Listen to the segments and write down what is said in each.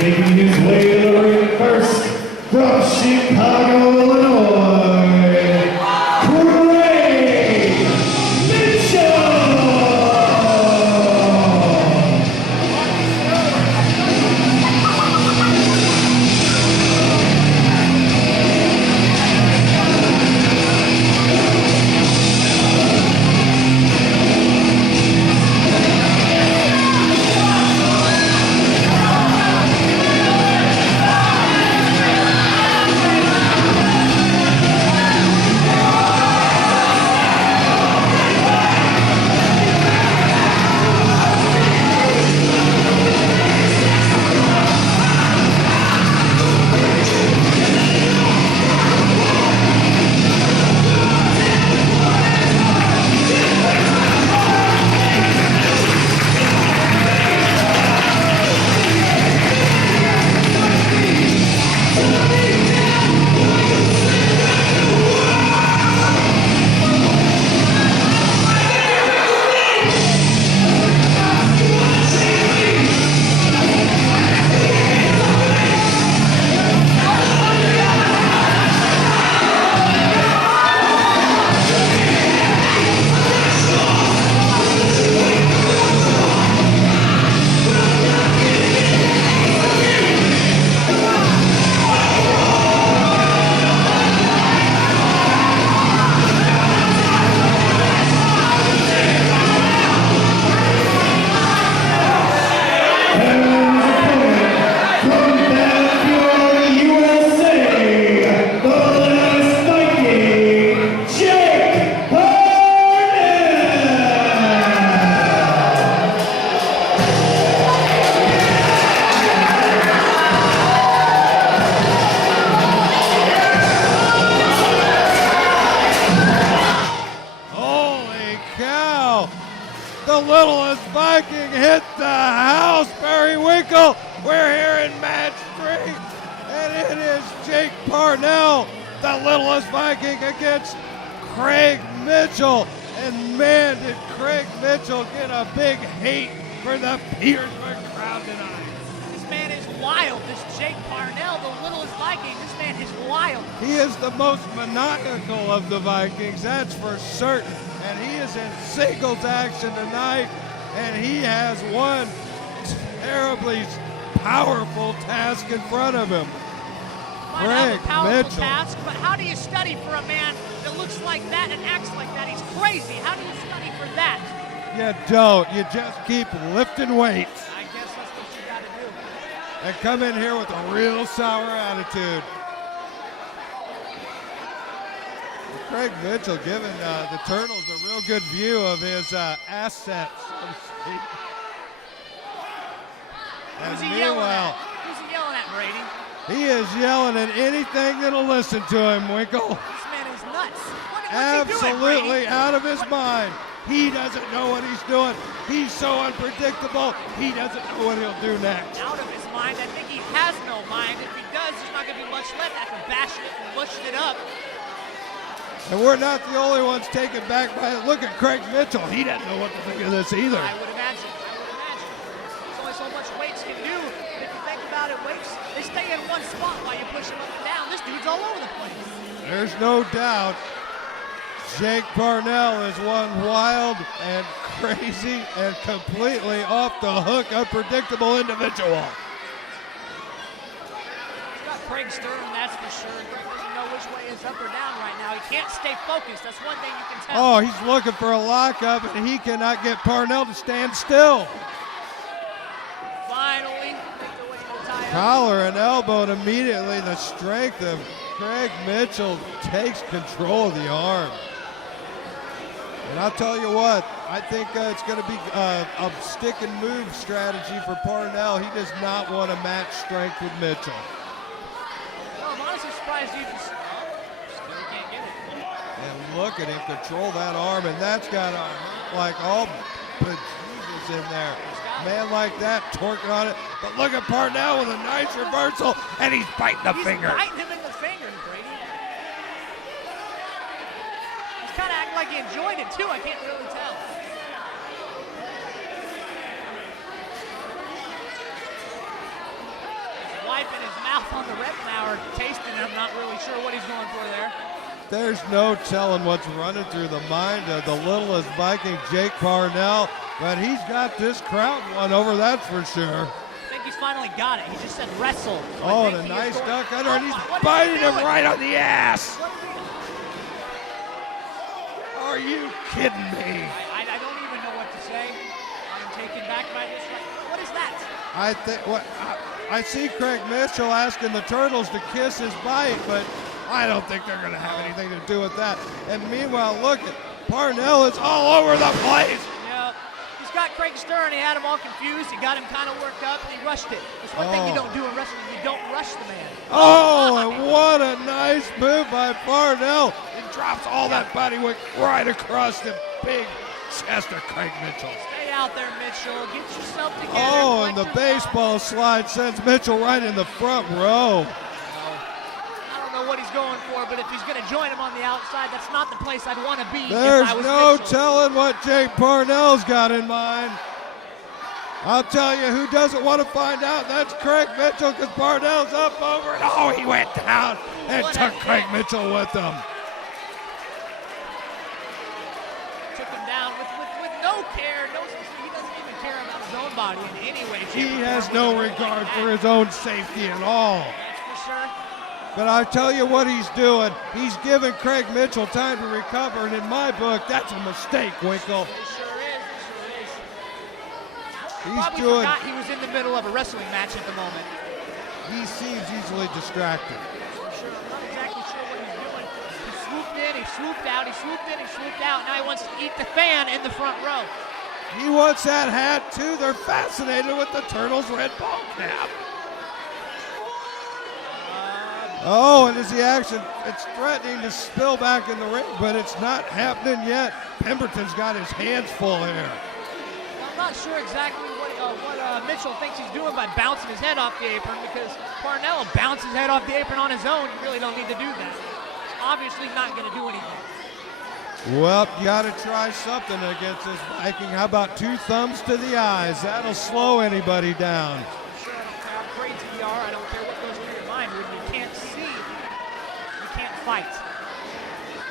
Making his way to the ring first from Chicago, Illinois, Craig Mitchell! The littlest Viking hit the house. Barry Winkle, we're here in match 3, and it is Jake Parnell, the littlest Viking, against Craig Mitchell. And man, did Craig Mitchell get a big hate for the Petersburg crowd tonight. This man is wild. This Jake Parnell, the littlest Viking, this man is wild. He is the most maniacal of the Vikings, that's for certain. And he is in singles action tonight, and he has one terribly powerful task in front of him. Might have a powerful Mitchell. task, but how do you study for a man that looks like that and acts like that? He's crazy. How do you study for that? You don't. You just keep lifting weights I guess that's what you got to do. and come in here with a real sour attitude. Craig Mitchell giving the Turtles a real good view of his assets, so to speak. And Who's he yelling meanwhile, at? Who's he yelling at, Brady? he is yelling at anything that'll listen to him, Winkle. This man is nuts. What's he doing, Absolutely Brady? out of his mind. He doesn't know what he's doing. He's so unpredictable. He doesn't know what he'll do next. Out of his mind. I think he has no mind. If he does, there's not going to be much left after bashing it and mushing it up. And we're not the only ones taken back by it. Look at Craig Mitchell. He doesn't know what to think of this either. I would imagine. There's only so much weights can do. If you think about it, weights, they stay in one spot while you push them up and down. This dude's all over the place. There's no doubt Jake Parnell is one wild and crazy and completely off the hook, unpredictable individual. He's got Craig Stern, that's for sure. Craig doesn't know which way is up or down right now. He can't stay focused. That's one thing you can tell. Oh, he's looking for a lockup, and he cannot get Parnell to stand still. Finally, make the way to the tie up. Collar and elbow, and immediately the strength of Craig Mitchell takes control of the arm. And I'll tell you what, I think it's going to be a stick and move strategy for Parnell. He does not want to match strength with Mitchell. No, I'm honestly surprised you just still can't get it. And look at him control that arm, and that's got to hurt like all bejesus in there. Man like that, torquing on it. But look at Parnell with a nice reversal, and he's biting the finger. He's biting him in the fingers, Brady. He's kind of acting like he enjoyed it, too. I can't really tell. wiping his mouth on the rep now or tasting it. I'm not really sure what he's going for there. There's no telling what's running through the mind of the littlest Viking, Jake Parnell, but he's got this crowd won over, that's for sure. I think he's finally got it. He just said wrestle. So Oh, I and a think he is nice going- duck under, and he's What is he biting him doing? right on the ass. What is he- Are you kidding me? I don't even know what to say. I'm taken back by this. What is that? I think I see Craig Mitchell asking the Turtles to kiss his bite, but I don't think they're going to have anything to do with that. And meanwhile, look at Parnell is all over the place. Yeah, he's got Craig Stern. He had him all confused. He got him kind of worked up, and he rushed it. That's one thing you don't do in wrestling. You don't rush the man. Oh, and what a nice move by Parnell. He drops all that body weight right across the big chest of Craig Mitchell. Stay out there, Mitchell. Get yourself together. Oh, and the collect your baseball slide sends Mitchell right in the front row. I don't know what he's going for, but if he's going to join him on the outside, that's not the place I'd want to be There's if I was no Mitchell. telling what Jake Parnell's got in mind. I'll tell you who doesn't want to find out. That's Craig Mitchell, because Parnell's up over it. Oh, he went down and What a took Craig hit. Mitchell with him. Took him down with no care. No, he doesn't even care about his own body in any way. shape, He or has form. no regard for his own safety at all. That's for sure. But I tell you what he's doing. He's giving Craig Mitchell time to recover, and in my book, that's a mistake, Winkle. It sure is. He's Probably doing. forgot he was in the middle of a wrestling match at the moment. He seems easily distracted. I'm not exactly sure what he's doing. He swooped in, he swooped out, he swooped in, he swooped out. Now he wants to eat the fan in the front row. He wants that hat too. They're fascinated with the Turtles' red ball cap. Oh, and as the action, it's threatening to spill back in the ring, but it's not happening yet. Pemberton's got his hands full here. I'm not sure exactly what Mitchell thinks he's doing by bouncing his head off the apron, because Parnell will bounce his head off the apron on his own. You really don't need to do that. It's obviously not going to do anything. Well, you got to try something against this Viking. How about 2 thumbs to the eyes? That'll slow anybody down. Sure, I don't care how crazy you are. I don't care what goes through your mind. When you can't see, you can't fight.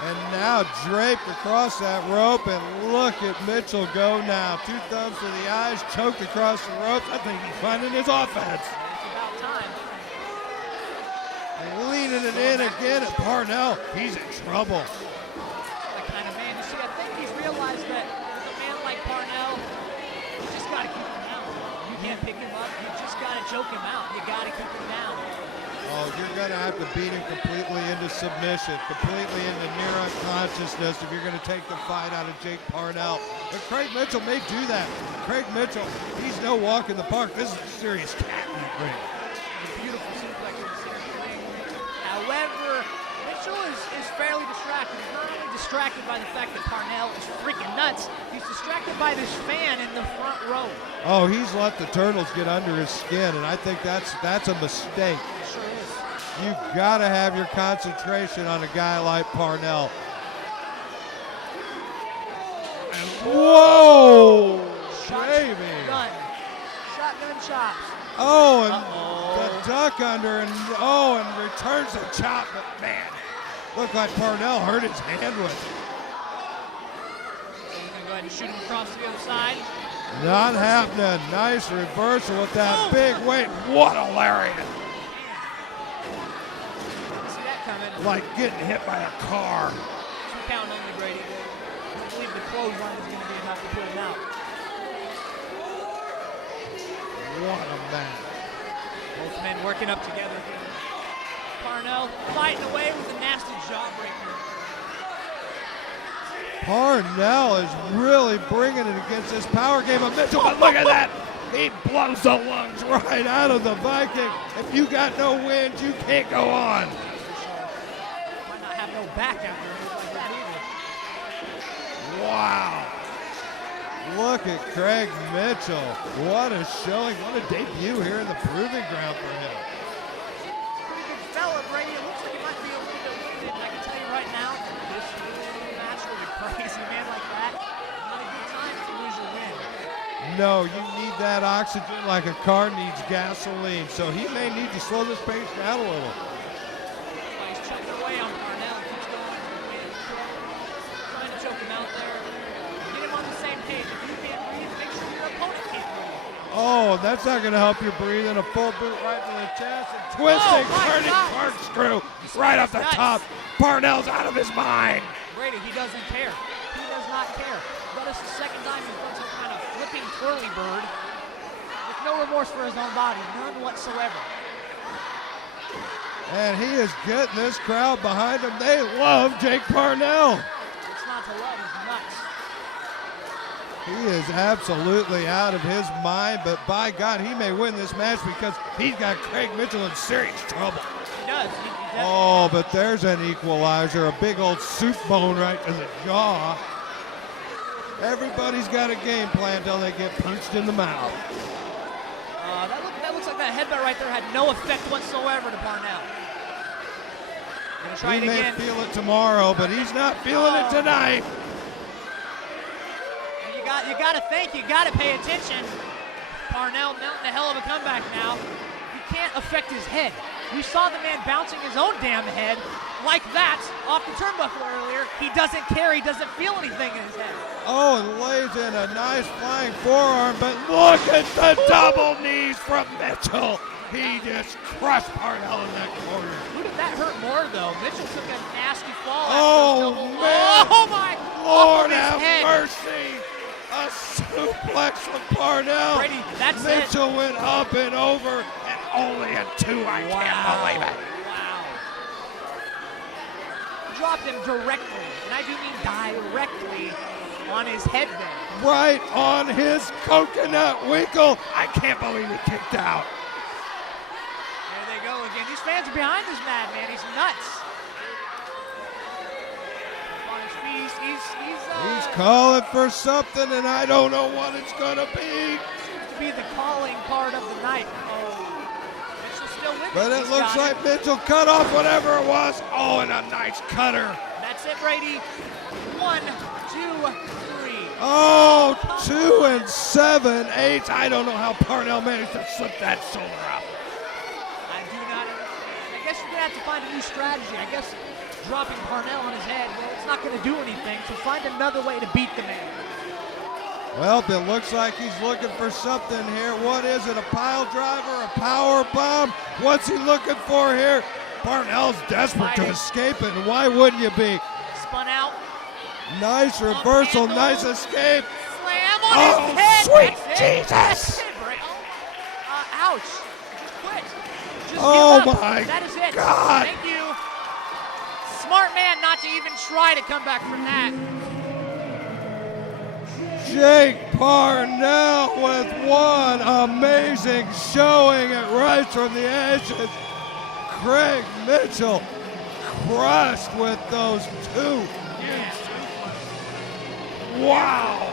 And now draped across that rope, and look at Mitchell go now. 2 thumbs to the eyes, choked across the ropes. I think he's finding his offense. It's about time. And leaning it in again at Parnell. He's in trouble. The kind of man. You see, I think he's realized that with a man like Parnell, you just got to keep him down. You can't pick him up. You just got to choke him out. You got to keep him down. Oh, you're going to have to beat him completely into submission, completely into near unconsciousness if you're going to take the fight out of Jake Parnell. And Craig Mitchell may do that. Craig Mitchell, he's no walk in the park. This is a serious cat in that ring. A beautiful suplex in the center of the ring. However, Mitchell is fairly distracted. He's not only distracted by the fact that Parnell is freaking nuts, he's distracted by this fan in the front row. Oh, he's let the Turtles get under his skin, and I think that's a mistake. It sure is. You've got to have your concentration on a guy like Parnell. And whoa! Baby. Shotgun chops. Oh, and Uh-oh. the duck under, and returns the chop, but man, looked like Parnell hurt his hand with it. So we're going to go ahead and shoot him across to the other side. Not happening. Nice reversal with that big weight. What a lariat. Didn't see that coming. Like getting hit by a car. 2 count only, Brady. I believe the clothesline is going to be enough to put him out. What a match. Both men working up together. Parnell fighting away with a nasty jawbreaker. Parnell is really bringing it against this power game of Mitchell, but look at that. He blows the lungs right out of the Viking. If you got no wins, you can't go on. Might not have no back after a move like that either. Wow. Look at Craig Mitchell. What a showing. What a debut here in the proving ground for him. Pretty good fella, Brady. It looks like he might be a little bit limited. And I can tell you right now, this match with a crazy man like that, not a good time to lose your win. no, you need that oxygen like a car needs gasoline. So he may need to slow this pace down a little. He's choking away on Parnell. Keeps going. Trying to choke him out there. Get him on the same page. If you can't breathe, make sure your opponent can't breathe. Oh, that's not going to help you breathe in a full boot right to the chest. And twisting, Oh, my turning God. corkscrew right off the Nuts. top. Parnell's out of his mind. Brady, he doesn't care. He does not care. That is the second time he's done some kind of flipping twirly bird with no remorse for his own body, none whatsoever. And he is getting this crowd behind him. They love Jake Parnell. It's not to love, he's nuts. He is absolutely out of his mind, but by God, he may win this match because he's got Craig Mitchell in serious trouble. He does. He definitely Oh, but there's an equalizer, a big old soup bone right to the jaw. Everybody's got a game plan until they get punched in the mouth. That looks like that headbutt right there had no effect whatsoever to Parnell. Gonna try He it may again. feel it tomorrow, but he's not feeling it tonight. You gotta think, you gotta pay attention. Parnell mounting a hell of a comeback now. You can't affect his head. We saw the man bouncing his own damn head like that off the turnbuckle earlier. He doesn't care, he doesn't feel anything in his head. Oh, and lays in a nice flying forearm, but look at the double knees from Mitchell. He just crushed Parnell in that corner. Who did that hurt more though? Mitchell took a nasty fall. Oh, after those double- man. Oh my! Lord Off of his have head. mercy. A suplex from Parnell. Brady, that's it. Mitchell went up and over, and only a 2. I can't believe it. Wow. Dropped him directly, and I do mean directly on his head there. Right on his coconut winkle. I can't believe he kicked out. There they go again. These fans are behind this madman. He's nuts. Up on his feet. He's calling for something, and I don't know what it's going to be. Seems to be the calling part of the night. Oh, Mitchell's still with But it He's looks got like Mitchell cut off whatever it was. Oh, and a nice cutter. That's it, Brady. 1, 2, 3. Oh, 2 and 7 8. I don't know how Parnell managed to slip that shoulder up. I do not understand. I guess you're going to have to find a new strategy. I guess dropping Parnell on his head, well, it's not going to do anything. So find another way to beat the man. Well, it looks like he's looking for something here. What is it, a pile driver, a power bomb? What's he looking for here? Parnell's desperate to escape it, and why wouldn't you be? Spun out. Nice reversal, nice escape. Slam on Oh, his head. sweet That's it. Jesus. That's it, Brady. Ouch. Just quit. Just Oh, give up. my That is it. God. Thank you. Smart man not to even try to come back from that. Jake Parnell with one amazing showing at Rise from the Ashes. Craig Mitchell crushed with those 2. Wow.